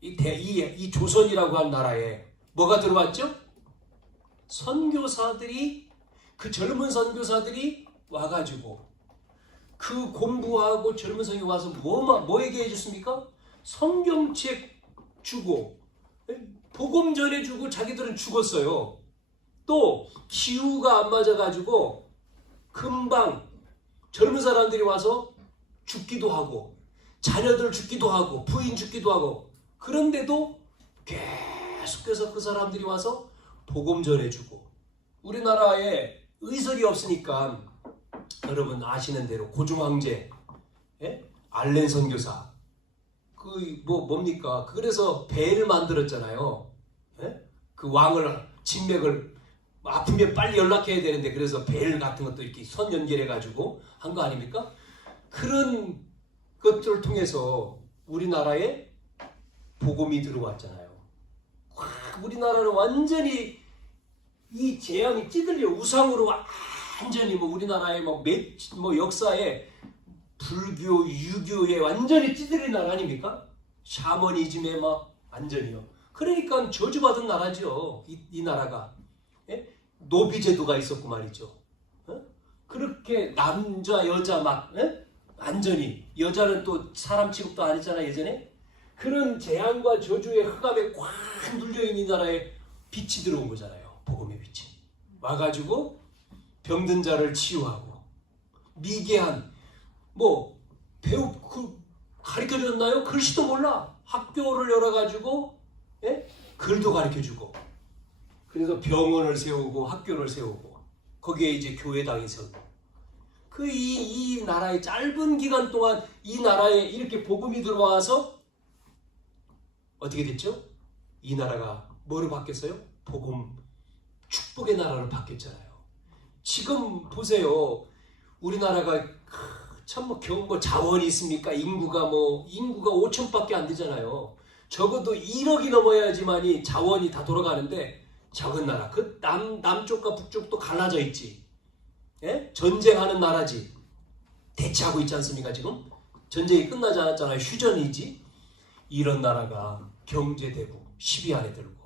이 조선이라고 한 나라에 뭐가 들어왔죠? 선교사들이, 그 젊은 선교사들이 와가지고 그 공부하고 젊은 성이 와서 뭐에게 해줬습니까? 성경책 주고 복음 전해주고 자기들은 죽었어요. 또 기후가 안 맞아가지고 금방 젊은 사람들이 와서 죽기도 하고 자녀들 죽기도 하고 부인 죽기도 하고, 그런데도 계속해서 그 사람들이 와서 복음 전해주고, 우리나라에 의설이 없으니까 여러분 아시는 대로 고종황제, 알렌 선교사, 뭡니까? 그래서 배를 만들었잖아요. 그 왕을, 진맥을 아프면 빨리 연락해야 되는데, 그래서 벨 같은 것도 이렇게 선 연결해가지고 한 거 아닙니까? 그런 것들을 통해서 우리나라에 복음이 들어왔잖아요. 우리나라는 완전히 이 재앙이 찌들려 우상으로 완전히 우리나라의 역사에 불교, 유교에 완전히 찌들린 나라 아닙니까? 샤머니즘에 완전히요. 그러니까 저주받은 나라죠. 이 나라가. 노비제도가 있었고 말이죠. 그렇게 남자 여자 완전히, 여자는 또 사람 취급도 안 했잖아 예전에. 그런 재앙과 저주의 흑암에 꽉 눌려있는 나라에 빛이 들어온 거잖아요. 복음의 빛이 와가지고 병든 자를 치유하고, 미개한 배우 가르쳐줬나요? 글씨도 몰라. 학교를 열어가지고 글도 가르쳐주고, 그래서 병원을 세우고 학교를 세우고 거기에 이제 교회당이 세우고, 이 나라의 짧은 기간 동안 이 나라에 이렇게 복음이 들어와서 어떻게 됐죠? 이 나라가 뭐로 바뀌었어요? 복음, 축복의 나라로 바뀌었잖아요. 지금 보세요. 우리나라가 참 자원이 있습니까? 인구가 5천밖에 안 되잖아요. 적어도 1억이 넘어야지만이 자원이 다 돌아가는데, 적은 나라, 그 남쪽과 북쪽도 갈라져 있지. 전쟁하는 나라지. 대치하고 있지 않습니까? 지금 전쟁이 끝나지 않았잖아요. 휴전이지. 이런 나라가 경제대국 10위 안에 들고,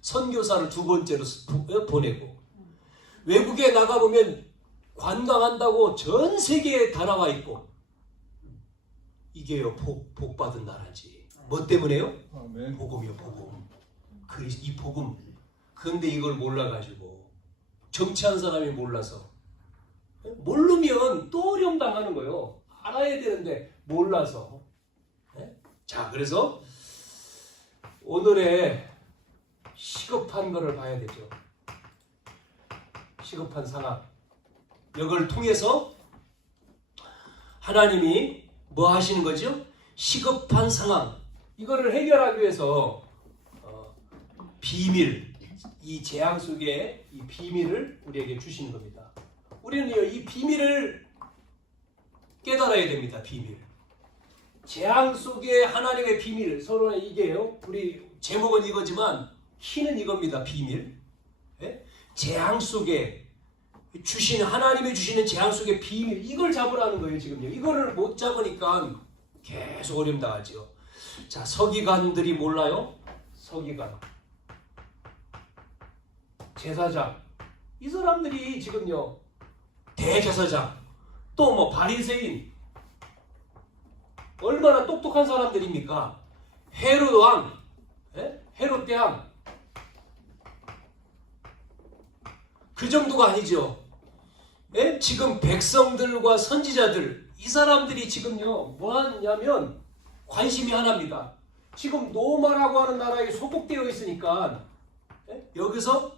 선교사를 두 번째로 보내고, 외국에 나가보면 관광한다고 전 세계에 다 나와 있고, 이게요 복 받은 나라지. 뭐 때문에요? 복음이요, 복음. 이 복음. 그런데 이걸 몰라가지고, 정치하는 사람이 몰라서, 모르면 또 어려움 당하는 거예요. 알아야 되는데 몰라서. 자, 그래서 오늘의 시급한 거를 봐야 되죠. 시급한 상황. 이걸 통해서 하나님이 뭐 하시는 거죠? 시급한 상황. 이거를 해결하기 위해서 비밀, 이 재앙 속에 이 비밀을 우리에게 주시는 겁니다. 우리는요, 이 비밀을 깨달아야 됩니다. 비밀. 재앙 속에 하나님의 비밀. 서로는 이게요, 우리 제목은 이거지만 키는 이겁니다. 비밀. 재앙 속에 하나님이 주시는 재앙 속의 비밀, 이걸 잡으라는 거예요. 지금요. 이거를 못 잡으니까 계속 어려움 당하죠. 자, 서기관들이 몰라요. 서기관, 제사장, 이 사람들이 지금요, 대제사장, 또 바리새인, 얼마나 똑똑한 사람들입니까? 헤롯 왕, 헤롯 대왕, 그 정도가 아니죠. 지금 백성들과 선지자들, 이 사람들이 지금요 뭐 하냐면 관심이 하나입니다. 지금 로마라고 하는 나라에 소복되어 있으니까 여기서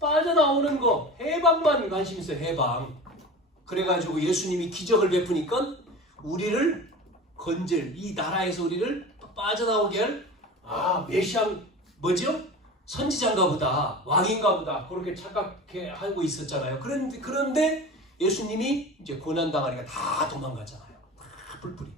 빠져나오는 거, 해방만 관심 있어요. 해방. 그래가지고 예수님이 기적을 베푸니까 우리를 이 나라에서 우리를 빠져나오게 할 메시아 뭐죠? 선지자인가 보다, 왕인가 보다, 그렇게 착각해 하고 있었잖아요. 그런데 예수님이 이제 고난당하니까 다 도망가잖아요. 다 뿔뿔이.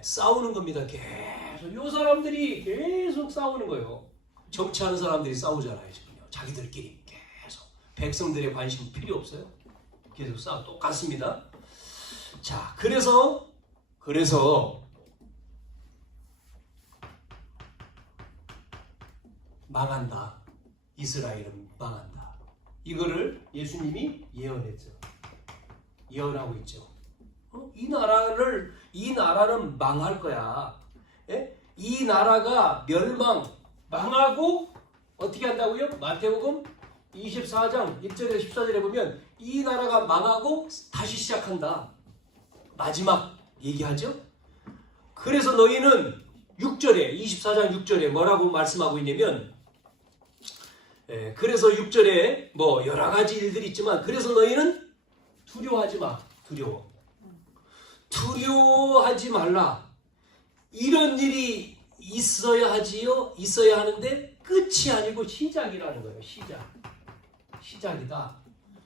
싸우는 겁니다. 계속. 이 사람들이 계속 싸우는 거예요. 정치하는 사람들이 싸우잖아요. 지금요. 자기들끼리 계속. 백성들의 관심 필요 없어요. 계속 싸워 똑같습니다. 자, 그래서 망한다. 이스라엘은 망한다. 이거를 예수님이 예언했죠. 예언하고 있죠. 이 나라는 망할 거야. 예? 이 나라가 망하고 어떻게 한다고요? 마태복음 24장 1절에서 14절에 보면 이 나라가 망하고 다시 시작한다. 마지막 얘기하죠. 그래서 너희는 6절에 24장 6절에 뭐라고 말씀하고 있냐면 그래서 6절에 뭐 여러 가지 일들이 있지만 그래서 너희는 두려워하지 마. 두려워하지 말라. 이런 일이 있어야 하지요. 있어야 하는데 끝이 아니고 시작이라는 거예요. 시작이다.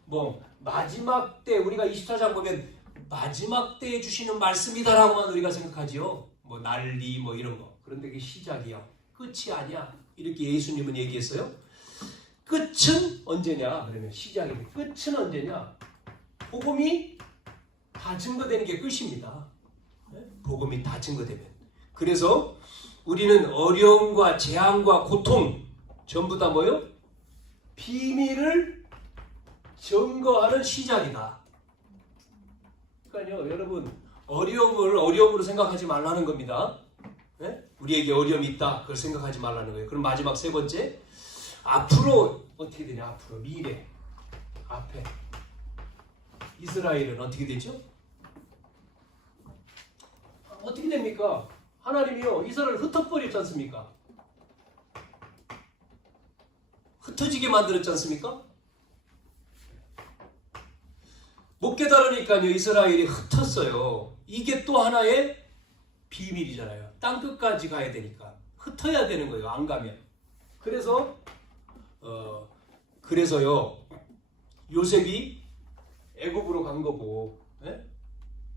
뭐 마지막 때 우리가 24장 보면 마지막 때에 주시는 말씀이다라고만 우리가 생각하지요. 뭐 난리 뭐 이런 거. 그런데 그게 시작이야. 끝이 아니야. 이렇게 예수님은 얘기했어요. 끝은 언제냐? 그러면 시작이고 끝은 언제냐? 복음이 다 증거되는 게 끝입니다. 복음이 다 증거되면. 그래서 우리는 어려움과 재앙과 고통 전부 다 뭐요? 비밀을 증거하는 시작이다. 그러니까요, 여러분 어려움을 어려움으로 생각하지 말라는 겁니다. 우리에게 어려움이 있다. 그걸 생각하지 말라는 거예요. 그럼 마지막 세 번째, 앞으로 어떻게 되냐? 앞으로 미래, 앞에 이스라엘은 어떻게 되죠? 어떻게 됩니까? 하나님이요 이스라엘을 흩어버렸지 않습니까? 흩어지게 만들었지 않습니까? 못 깨달으니까요 이스라엘이 흩었어요. 이게 또 하나의 비밀이잖아요. 땅끝까지 가야 되니까 흩어야 되는 거예요. 안 가면. 그래서요 요셉이 애굽으로 간 거고,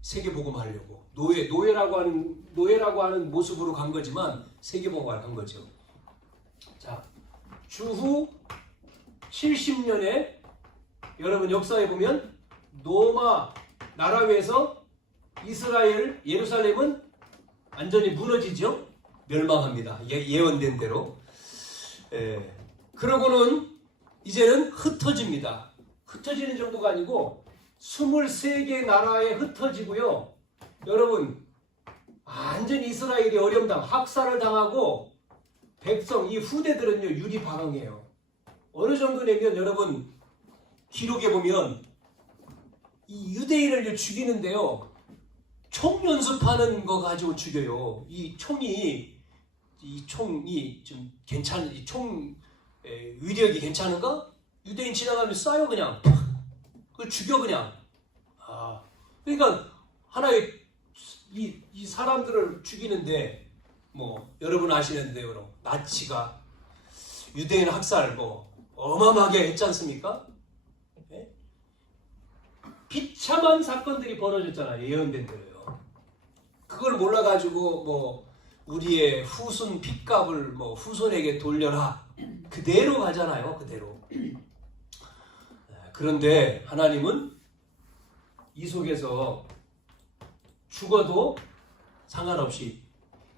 세계복음 하려고 노예라고 하는 모습으로 간 거지만 세계복음을 간 거죠. 자, 주후 70년에 여러분 역사에 보면 로마 나라 위에서 이스라엘 예루살렘은 완전히 무너지죠. 멸망합니다. 예언된 대로. 그러고는 이제는 흩어집니다. 흩어지는 정도가 아니고 23개 나라에 흩어지고요. 여러분 완전히 이스라엘이 어려움당 학살을 당하고 백성 이 후대들은요 유리방황해요. 어느 정도냐면 여러분 기록에 보면 이 유대인을 죽이는데요 총 연습하는 거 가지고 죽여요. 이 총이 좀 괜찮은 이 총 위력이 괜찮은가? 유대인 지나가면 쏴요 그냥. 그걸 죽여 그냥. 그러니까 하나의 이 사람들을 죽이는데 뭐 여러분 아시는데요, 여러분 나치가 유대인 학살 뭐 어마어마하게 했지 않습니까? 네? 비참한 사건들이 벌어졌잖아요. 예언된 대로요. 그걸 몰라가지고 뭐 우리의 후손 핏값을 뭐 후손에게 돌려라 그대로 가잖아요. 그대로. 그런데 하나님은 이 속에서 죽어도 상관없이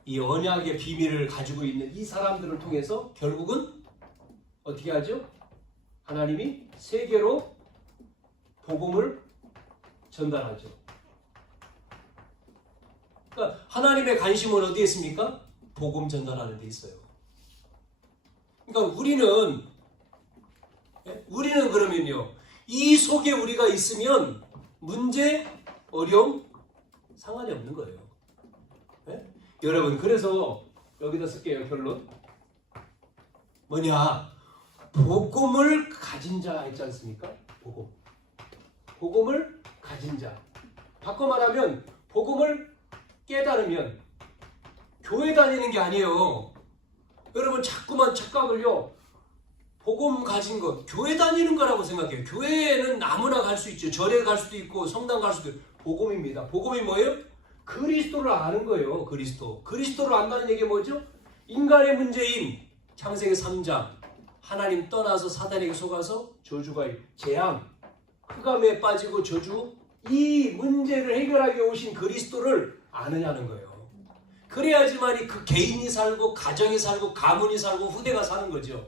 이 언약의 비밀을 가지고 있는 이 사람들을 통해서 결국은 어떻게 하죠? 하나님이 세계로 복음을 전달하죠. 그러니까 하나님의 관심은 어디에 있습니까? 복음 전달하는 데 있어요. 그러니까 우리는 그러면요 이 속에 우리가 있으면 문제, 어려움 상관이 없는 거예요. 네? 여러분 그래서 여기다 쓸게요. 결론 뭐냐? 복음을 가진 자 있지 않습니까? 복음을 가진 자. 바꿔 말하면 복음을 깨달으면 교회 다니는 게 아니에요. 여러분 자꾸만 착각을요. 복음 가진 것, 교회 다니는 거라고 생각해요. 교회는 아무나 갈 수 있죠. 절에 갈 수도 있고 성당 갈 수도 있고. 복음입니다. 복음이 뭐예요? 그리스도를 아는 거예요. 그리스도를 안다는 얘기가 뭐죠? 인간의 문제인 창세기 3장 하나님 떠나서 사단에게 속아서 저주가 재앙, 흑암에 빠지고 저주, 이 문제를 해결하기 오신 그리스도를 아느냐는 거예요. 그래야지만이 그 개인이 살고 가정이 살고 가문이 살고 후대가 사는 거죠.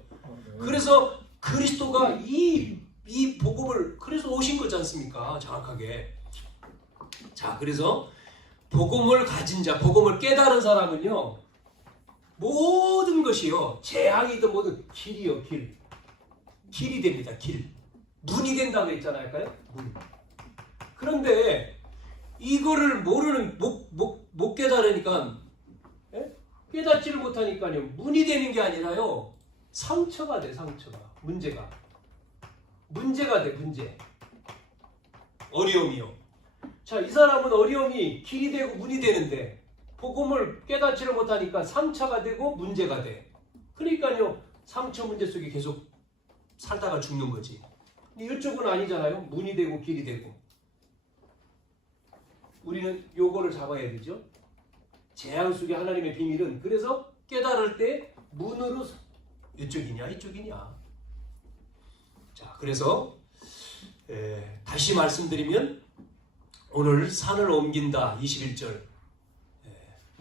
그래서 그리스도가 이 복음을 그래서 오신 거지 않습니까? 정확하게. 자, 그래서 복음을 가진 자, 복음을 깨달은 사람은요, 모든 것이요, 재앙이든 뭐든 길이요, 길. 길이 됩니다, 길. 문이 된다고 했잖아요, 아까요? 문. 그런데 이거를 모르는, 못 깨달으니까, 깨닫지를 못하니까요, 문이 되는 게 아니라요, 상처가 돼, 상처가. 문제가 돼, 문제. 어려움이요. 자, 이 사람은 어려움이 길이 되고 문이 되는데 복음을 깨닫지를 못하니까 상처가 되고 문제가 돼. 그러니까요, 상처 문제 속에 계속 살다가 죽는 거지. 근데 이쪽은 아니잖아요. 문이 되고 길이 되고. 우리는 요거를 잡아야 되죠. 재앙 속에 하나님의 비밀은, 그래서 깨달을 때 문으로 이쪽이냐 이쪽이냐. 자, 그래서 다시 말씀드리면 오늘 산을 옮긴다 21절,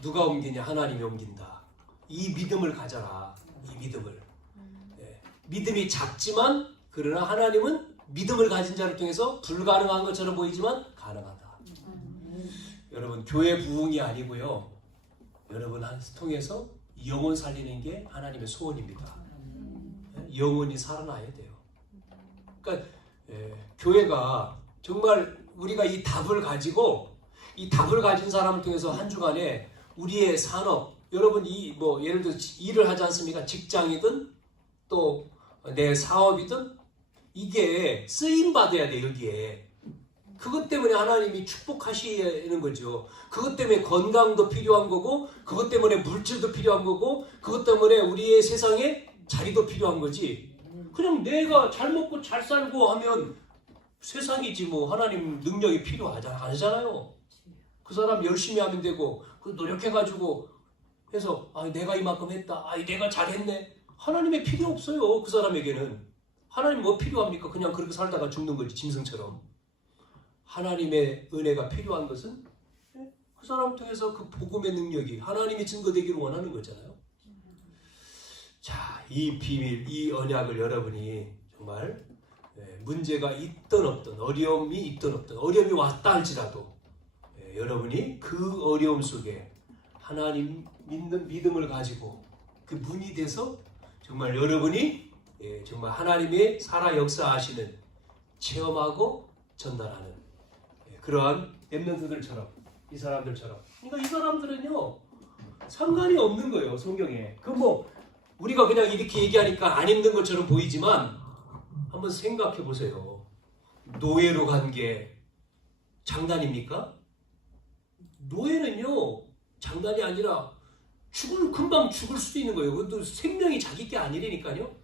누가 옮기냐? 하나님이 옮긴다. 이 믿음을 가져라. 이 믿음을. 믿음이 작지만 그러나 하나님은 믿음을 가진 자를 통해서 불가능한 것처럼 보이지만 가능하다. 여러분, 교회 부흥이 아니고요, 여러분 통해서 영혼 살리는 게 하나님의 소원입니다. 영혼이 살아나야 돼요. 그러니까 교회가 정말 우리가 이 답을 가지고, 이 답을 가진 사람을 통해서 한 주간에 우리의 산업, 여러분 예를 들어 일을 하지 않습니까? 직장이든 또 내 사업이든 이게 쓰임 받아야 돼. 여기에 그것 때문에 하나님이 축복하시는 거죠. 그것 때문에 건강도 필요한 거고, 그것 때문에 물질도 필요한 거고, 그것 때문에 우리의 세상에 자리도 필요한 거지. 그냥 내가 잘 먹고 잘 살고 하면 세상이지 뭐 하나님 능력이 필요하잖아요. 그 사람 열심히 하면 되고, 그 노력해가지고 해서 내가 이만큼 했다, 내가 잘했네, 하나님의 필요 없어요. 그 사람에게는 하나님 뭐 필요합니까? 그냥 그렇게 살다가 죽는 거지, 짐승처럼. 하나님의 은혜가 필요한 것은 그 사람을 통해서 그 복음의 능력이 하나님이 증거되기를 원하는 거잖아요. 자, 이 비밀, 이 언약을 여러분이 정말 문제가 있든 없든, 어려움이 있든 없든, 어려움이 왔다 할지라도 여러분이 그 어려움 속에 하나님 믿는 믿음을 가지고 그 문이 돼서 정말 여러분이 정말 하나님의 살아 역사하시는, 체험하고 전달하는 그러한 렘넌트들처럼, 이 사람들처럼. 그러니까 이 사람들은요, 상관이 없는 거예요, 성경에. 우리가 그냥 이렇게 얘기하니까 안 힘든 것처럼 보이지만 한번 생각해 보세요. 노예로 간 게 장난입니까? 노예는요, 장난이 아니라 금방 죽을 수도 있는 거예요. 그것도 생명이 자기 게 아니라니까요.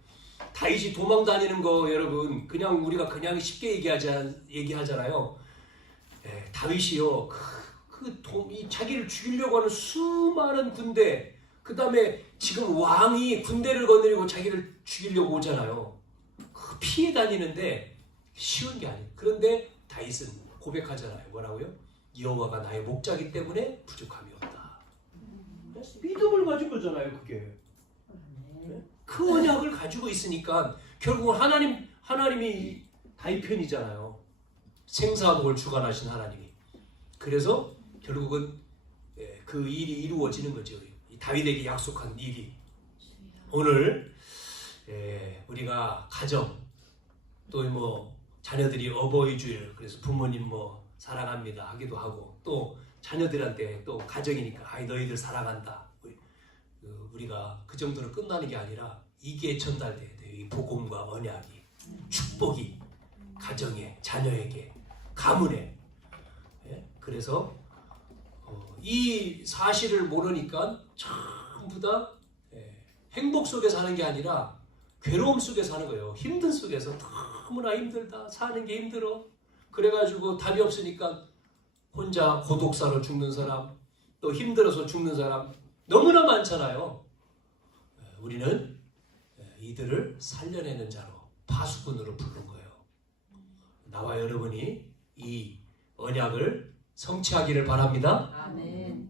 다윗이 도망 다니는 거 여러분, 그냥 우리가 그냥 쉽게 얘기하잖아요. 다윗이요, 자기를 죽이려고 하는 수많은 군대, 그 다음에 지금 왕이 군대를 거느리고 자기를 죽이려고 오잖아요. 피해 다니는데 쉬운 게 아니에요. 그런데 다윗은 고백하잖아요. 뭐라고요? 여호와가 나의 목자기 때문에 부족함이 없다. 믿음을 가진 거잖아요, 그게. 그 언약을 가지고 있으니까 결국은 하나님이 다윗 편이잖아요. 생사복을 주관하신 하나님이. 그래서 결국은 그 일이 이루어지는 거죠. 다윗에게 약속한 일이. 오늘 우리가 가정, 또 자녀들이 어버이 주일, 그래서 부모님 사랑합니다 하기도 하고, 또 자녀들한테 또 가정이니까 너희들 사랑한다, 우리가 그 정도로 끝나는 게 아니라 이게 전달돼야 돼요. 이 복음과 언약이, 축복이 가정에, 자녀에게, 가문에. 그래서 이 사실을 모르니까 전부 다 행복 속에 사는 게 아니라 괴로움 속에 사는 거예요. 힘든 속에서 너무나 힘들다, 사는 게 힘들어. 그래가지고 답이 없으니까 혼자 고독사로 죽는 사람, 또 힘들어서 죽는 사람 너무나 많잖아요. 우리는 이 이들을 살려내는 자로 파수꾼으로 부른 거예요. 나와 여러분이 이 언약을 성취하기를 바랍니다. 아멘.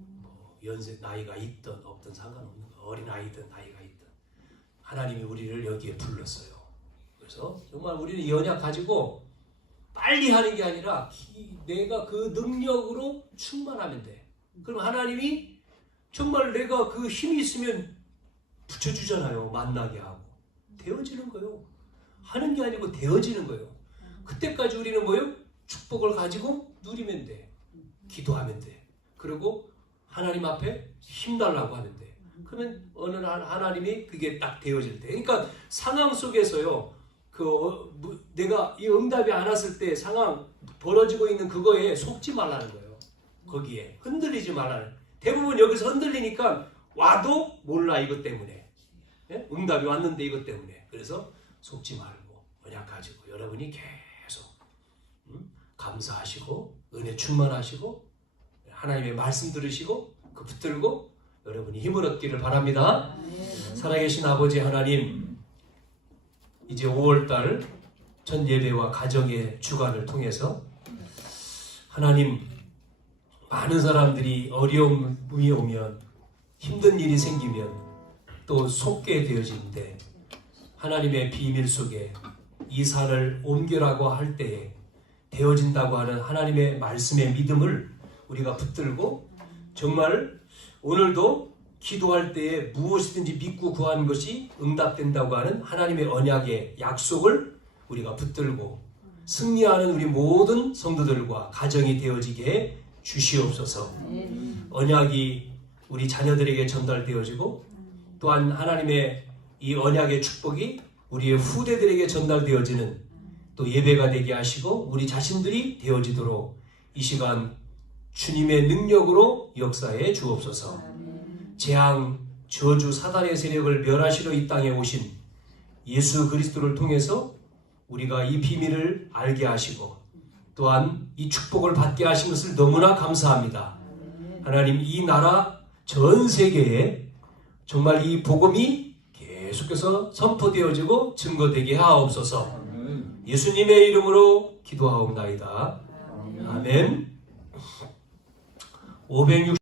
연세 나이가 있든 없든 상관없는 거예요. 어린 아이든 나이가 있든 하나님이 우리를 여기에 불렀어요. 그래서 정말 우리는 이 언약 가지고 빨리 하는 게 아니라 내가 그 능력으로 충만하면 돼. 그럼 하나님이 정말 내가 그 힘이 있으면 붙여주잖아요. 만나게 하고 되어지는 거예요. 하는 게 아니고 되어지는 거예요. 그때까지 우리는 뭐예요? 축복을 가지고 누리면 돼. 기도하면 돼. 그리고 하나님 앞에 힘달라고 하면 돼. 그러면 어느 날 하나님이 그게 딱 되어질 때. 그러니까 상황 속에서요. 내가 이 응답이 안 왔을 때 상황 벌어지고 있는 그거에 속지 말라는 거예요. 거기에 흔들리지 말라는. 대부분 여기서 흔들리니까 와도 몰라 이것 때문에. 예? 응답이 왔는데 이것 때문에. 그래서 속지 말고 언약 가지고 여러분이 계속 감사하시고 은혜 충만하시고 하나님의 말씀 들으시고 그 붙들고 여러분이 힘을 얻기를 바랍니다. 살아계신 아버지 하나님, 이제 5월달 전 예배와 가정의 주간을 통해서 하나님, 많은 사람들이 어려움이 오면 힘든 일이 생기면 또 속게 되어지는데 하나님의 비밀 속에 이 산을 옮겨라고 할 때에 되어진다고 하는 하나님의 말씀의 믿음을 우리가 붙들고 정말 오늘도 기도할 때에 무엇이든지 믿고 구하는 것이 응답된다고 하는 하나님의 언약의 약속을 우리가 붙들고 승리하는 우리 모든 성도들과 가정이 되어지게 주시옵소서. 언약이 우리 자녀들에게 전달되어지고 또한 하나님의 이 언약의 축복이 우리의 후대들에게 전달되어지는 또 예배가 되게 하시고 우리 자신들이 되어지도록 이 시간 주님의 능력으로 역사해 주옵소서. 재앙, 저주, 사단의 세력을 멸하시러 이 땅에 오신 예수 그리스도를 통해서 우리가 이 비밀을 알게 하시고 또한 이 축복을 받게 하신 것을 너무나 감사합니다. 하나님, 이 나라 전 세계에 정말 이 복음이 계속해서 선포되어지고 증거되게 하옵소서. 예수님의 이름으로 기도하옵나이다. 아멘. 560